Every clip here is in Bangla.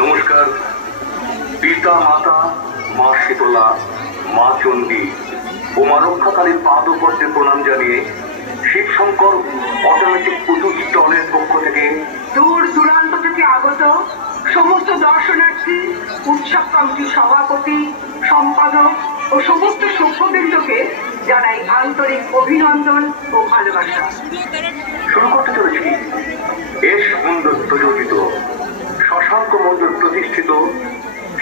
নমস্কার। পিতা মাতা, মা শীতলা, মা চণ্ডী ও মা রক্ষাকালীর পাদপদ্মে প্রণাম জানিয়ে শিবশঙ্কর অটোমেটিক পুতুল স্টলের পক্ষ থেকে দূর দূরান্ত থেকে আগত সমস্ত দর্শনার্থী, উৎসব কমিটির সভাপতি, সম্পাদক ও সমস্ত সভ্যবৃন্দকে জানাই আন্তরিক অভিনন্দন ও ভালোবাসা। শুরু করতে চলেছি এস মন্ডল প্রযোজিত, শশাঙ্ক মন্ডল প্রতিষ্ঠিত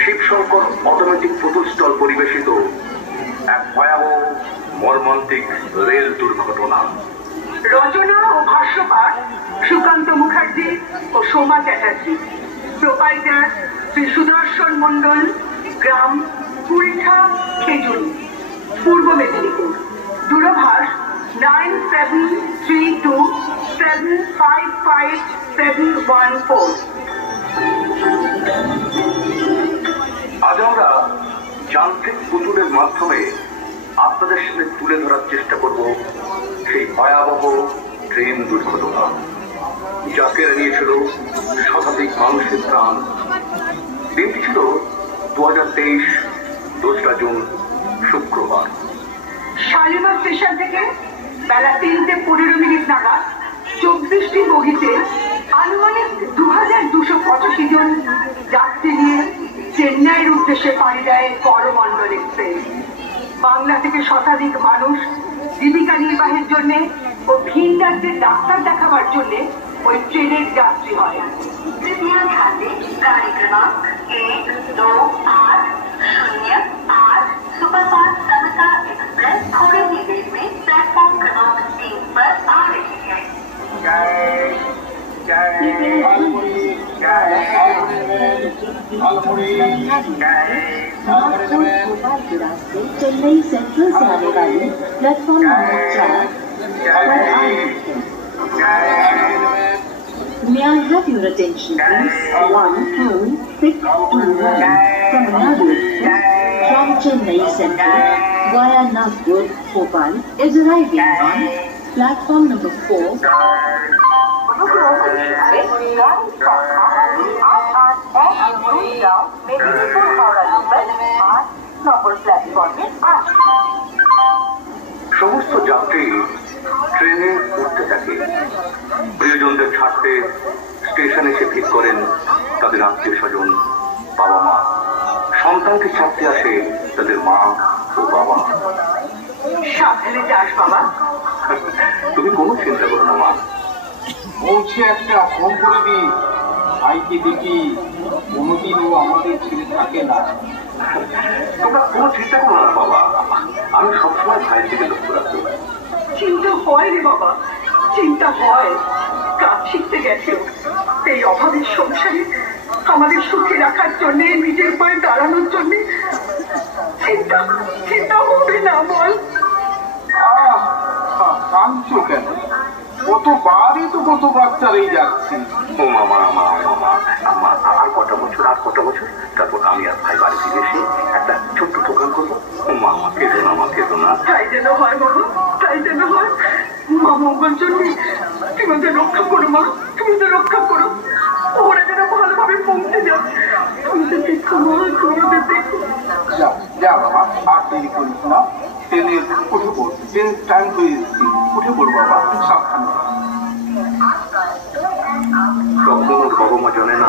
শিবশঙ্কর অটোমেটিক পুতুল স্টল পরিবেশিত এক ভয়াবহ মর্মান্তিক রেল দুর্ঘটনা। রচনা ও ভাষ্যপাঠ সুকান্ত মুখার্জি ও সোমা চ্যাটার্জি। প্রোপাইটার শ্রী সুদর্শন মন্ডল, গ্রাম কুড়িঠা, খেজুরি, পূর্ব মেদিনীপুর। দূরভাষ 9732755714। আজ আমরা যান্ত্রিক পুতুলের মাধ্যমে আপনাদের সামনে তুলে ধরার চেষ্টা করব সেই ভয়াবহ ট্রেন দুর্ঘটনা, যা কেড়ে নিয়েছিল শতাধিক মানুষের প্রাণ। দিনটি ছিল 2023 2রা জুন, শুক্রবার। শালিমার স্টেশন থেকে বেলা 3:15 নাগাদ 24টি বগিতে আনুমানিক 2285 জন যাত্রী নিয়ে চেন্নাইয়ের উদ্দেশ্যে পাড়ি দেয় করমণ্ডল এক্সপ্রেস। বাংলা থেকে শতাধিক মানুষ জীবিকা নির্বাহের জন্য ও ভিন রাজ্যের ডাক্তার দেখাবার জন্য ওই ট্রেনের যাত্রী হয়। গাড়ি क्रमांक 1280 सुपरफास्ट समता एक्सप्रेस थोड़ी ही देर में प्लेटफॉर्म क्रमांक 3 पर आ रही है। चेन्नई सेंट्रल से आने वाली प्लेटफॉर्म नंबर 4 पर आ रही है। May I have your attention, please? 12621 from Nagpur from Chennai Central via Nagpur, Bhopal is arriving on platform number 4. সমস্ত যাত্রী ট্রেনে উঠতে থাকে। প্রিয়জনদের ছাড়তে স্টেশনে এসে ভিড় করেন তাদের আত্মীয় স্বজন, বাবা মা। সন্তানকে ছাড়তে আসে তাদের মা ও বাবা। সাবধানে যাস বাবা। তুমি কোনো চিন্তা করো না মা। বলছে একটা ফোন করে দি, ভাইকে দেখি কোনোদিন ও আমাদের ছেড়ে থাকে না। তোমরা কোনো চিন্তা করো না বাবা, আমি সবসময় ভাইয়ের দিকে লক্ষ্য রাখবো। চিন্তা হয় রে বাবা, চিন্তা হয়। কাজ শিখতে গেছে এই অভাবের সংসারে আমাদের সুখে রাখার জন্য, নিজের পায়ে দাঁড়ানোর জন্য। চিন্তা চিন্তা হবে না বল? কাঁদছো কেন? কতবারই তো কত বাচ্চারাই যাচ্ছে। ও মামা আর কটা বছর, তারপর আমি আর ভাই বাড়ি ফিরে এসে একটা ছোট্ট দোকান করবো। ও মামা কেঁদো না। তাই যেন হয় বাবা, তাই যেন হয়। মা মঙ্গল জন্য তুমি ওদের রক্ষা করো মা, তুমি ওদের রক্ষা করো। ওরা যেন ভালোভাবে পৌঁছে যায়। তুমি তো দেখো মা, তুমি ওদের দেখো। যা বাবা, আর দেরি করিস না। ট্রেনে উঠে পড়, ট্রেন টাইম হয়ে এসেছি। উঠে পড় বাবা, সাবধানে। কখনো বাবা মা জানে না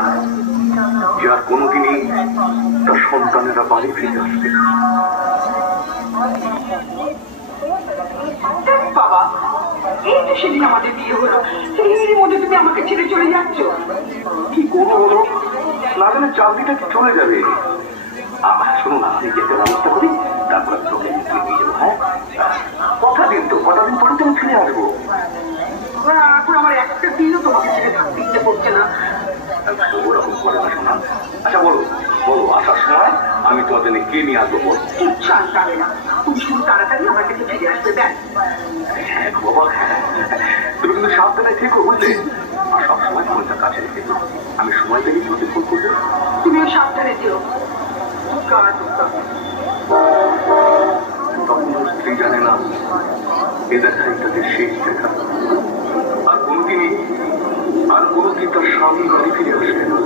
যে আর কোনোদিনই তার সন্তানেরা বাড়ি ফিরে আসবে। বাবা, এই তো সেদিন আমাদের বিয়ে হলো, সেই মধ্যে তুমি আমাকে ছেড়ে চলে যাচ্ছ। কি করবো বলো, না জানে চাকরিটা কি চলে যাবে। শোনো না, আমি যেতে ব্যবস্থা করি, তারপর তোকে নিয়ে যাবো। হ্যাঁ, কটা দিন পরে তুমি ফিরে আসবো। এখন আমার একটা দিনও তোমাকে ছেড়ে থাকতে ইচ্ছে করছে না। ওরকম করে না শোনা। আচ্ছা বলো আসার সময় আমি তোমাদের কে নিয়ে আসবো বল। কিচ্ছু আনতে হবে না, তুমি শুধু তাড়াতাড়ি আমার কাছে ফিরে আসবে। ব্যাস। হ্যাঁ বাবা, হ্যাঁ, তুমি কিন্তু সাবধানে থেকো, বুঝলে? সবসময় ফোনটা কাছে রেখে আমি সময় পেলে তোমাকে ফোন করবো। তুমিও সাবধানে যেও। তখন স্ত্রী জানে না এ দেখাই তাদের শেষ দেখা। আর কোনোদিন তার স্বামী বাড়ি ফিরে আসবে না।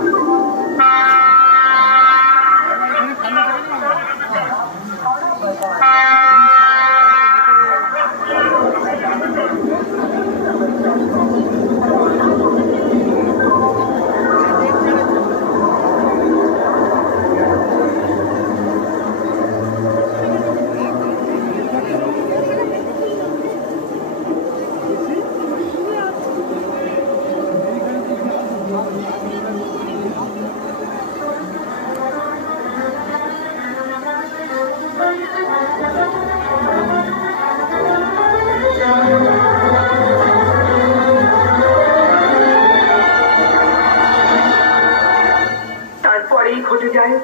ঘটে যায়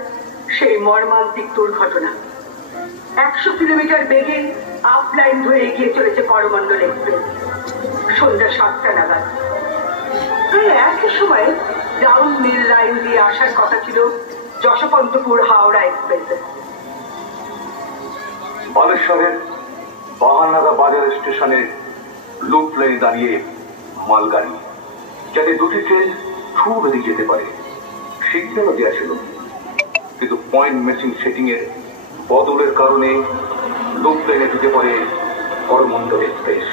সেই মর্মান্তিক দুর্ঘটনা। 100 কিলোমিটার বেগে আপ লাইন ধরে এগিয়ে চলেছে করমণ্ডল এক্সপ্রেস। সন্ধ্যা 7টা নাগাদ। প্রায় একই সময়ে ডাউন মিল লাইন দিয়ে আসার কথা ছিল যশবন্তপুর হাওড়া এক্সপ্রেসে। বালেশ্বরের বাহানাগা বাজার স্টেশনে লুপ লাইনে দাঁড়িয়ে মালগাড়ি, যাতে দুটি ট্রেন থ্রু বেরিয়ে যেতে পারে, সিগন্যালও দেওয়া ছিল, কিন্তু পয়েন্ট মেশিন সেটিং এর বদলের কারণে লুপ লাইনে ঢুকে পড়ে করমণ্ডল এক্সপ্রেস।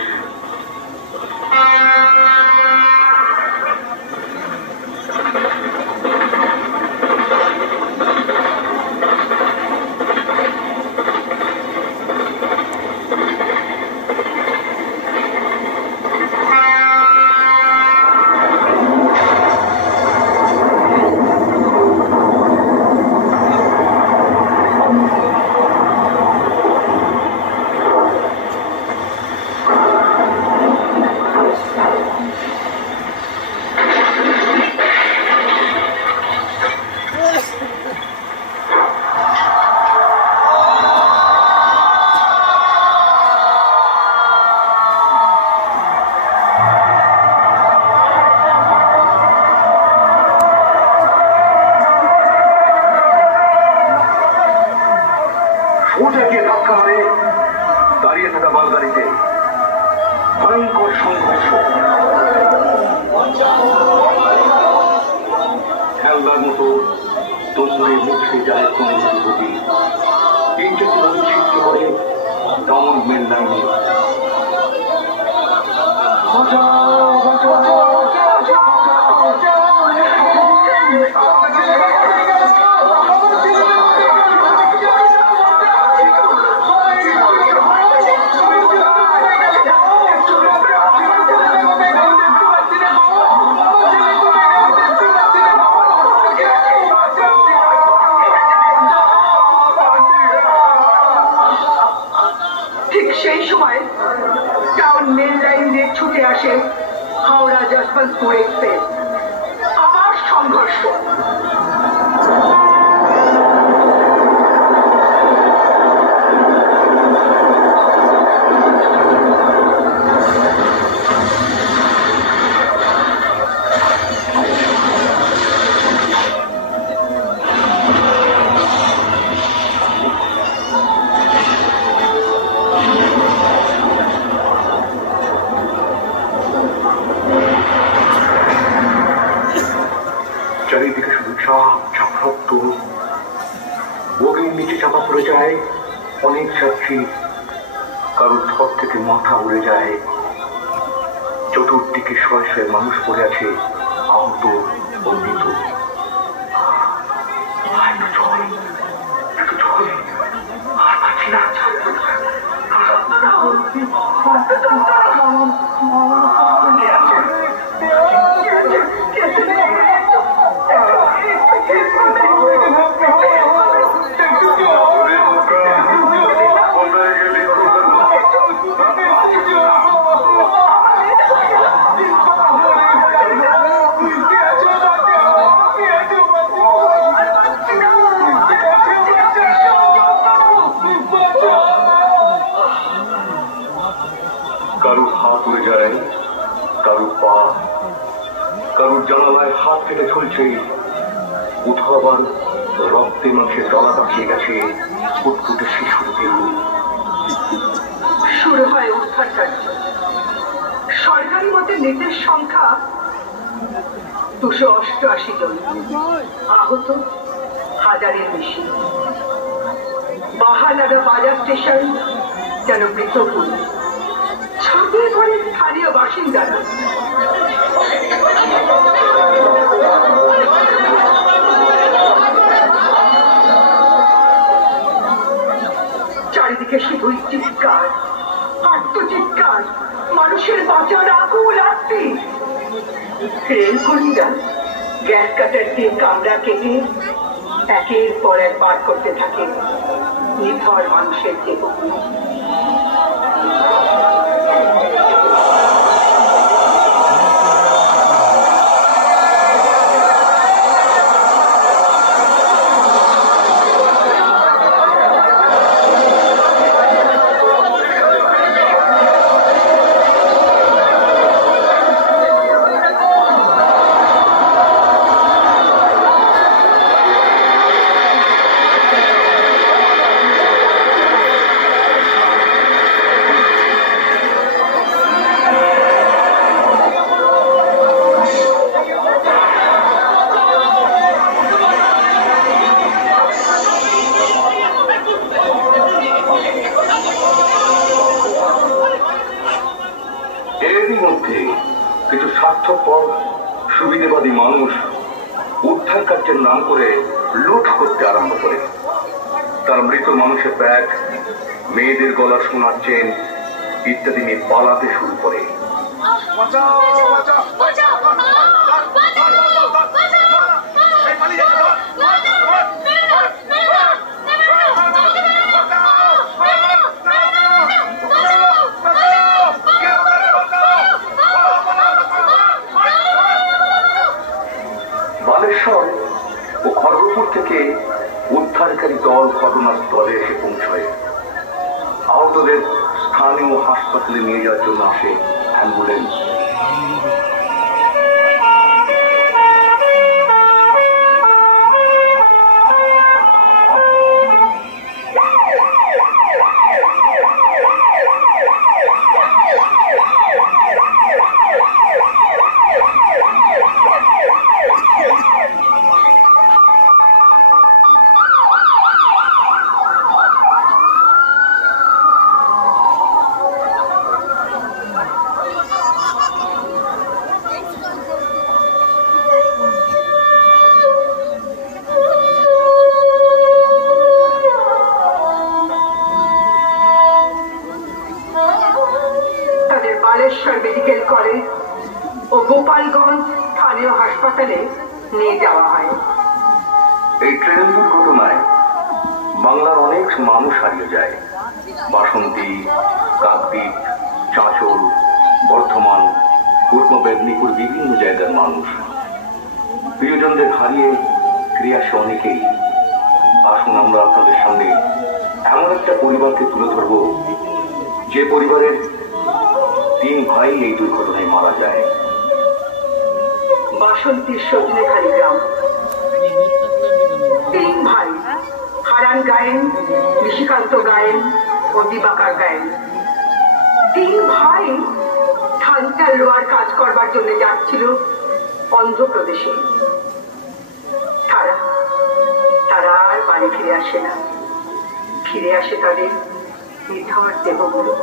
দাঁড়িয়ে থাকা মালগাড়িতে ভয়ঙ্কর সংঘর্ষ। খেলনার মতো দৌড়ে মুছে যায় কোন যুবতী। তিনটে কিভাবে ছিটকে পড়ে ডাউন মেন লাইনে। সেই সময় টাউন মেন লাইন দিয়ে ছুটে আসে হাওড়া যশবন্তপুর এক্সপ্রেস। আবার সংঘর্ষ। চারিদিকে শুধু চাপ চাপ রক্ত। বগির নিচে চাপা পড়ে যায় অনেক যাত্রী, কারোর ধর থেকে মাথা উড়ে যায়। চতুর্দিকে শয়ে শয়ে মানুষ পড়ে আছে, আহত ও মৃত। আর পাচ্ছি না। কারুর হাত উড়ে যায়, কারুর পা, কারুর জানালায় হাত কেটে ঝুলছে। কোথাও আবার রক্তে মাংসের দলা পাকিয়ে গেছে ফুটফুটে শিশুর দেহ। শুরু হয় উদ্ধার কার্য। সরকারি মতে মৃতের সংখ্যা 288 জন, আহত 1000-এর বেশি। বাহানাগা বাজার স্টেশন যেন মৃতপুরী। ছাপিয়ে পড়ে স্থানীয় বাসিন্দারা। চারিদিকে শুধুই চিৎকার, আত্মচিৎকার, মানুষের বাঁচার আকুল আর্তি। রেলকর্মীরা গ্যাস কাটার দিয়ে কামরা কেটে একের পর এক বার করতে থাকে নিথর মানুষের দেহগুলো। রাজ্যের নাম করে লুট করতে আরম্ভ করে। তার মৃত মানুষের ব্যাগ, মেয়েদের গলার সোনার চেন ইত্যাদি নিয়ে পালাতে শুরু করে। বালেশ্বর ও খড়গপুর থেকে উদ্ধারকারী দল ঘটনাস্থলে এসে পৌঁছয়। আহতদের স্থানীয় হাসপাতালে নিয়ে যাওয়ার জন্য আসে অ্যাম্বুলেন্স। বালেশ্বর মেডিকেল কলেজ ও গোপালগঞ্জ স্থানীয় হাসপাতালে নিয়ে যাওয়া হয়। এই ট্রেন দুর্ঘটনায় বাংলার অনেক মানুষ হারিয়ে যায়। বাসন্তী, কাকদ্বীপ, চাঁচল, বর্ধমান, পূর্ব মেদিনীপুর বিভিন্ন জায়গার মানুষ প্রিয়জনদের হারিয়ে ফিরে আসে অনেকেই। আসুন আমরা আপনাদের সামনে এমন একটা পরিবারকে তুলে ধরব যে পরিবারের 3 ভাই এই দুর্ঘটনায় মারা যায়। বাসন্তীর সজনেখালি গ্রাম। 3 ভাই, হারান গায়েন, নিশিকান্ত গায়েন ও দিবাকার গায়েন। 3 ভাই ধান চাল রোয়ার কাজ করবার জন্য যাচ্ছিল অন্ধ্রপ্রদেশে। তারা আর বাড়ি ফিরে আসে না। ফিরে আসে তাদের নিথর দেহগুলো।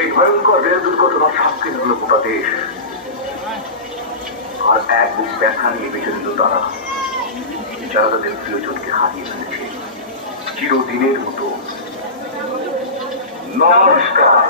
এই ভয়ঙ্কর রেল দুর্ঘটনার সাক্ষী হল গোটা দেশ। আর এক বুক ব্যথা নিয়ে বেঁচে দিল তারা, যারা তাদের প্রিয়জনকে হারিয়ে ফেলেছে চিরদিনের মতো। নমস্কার।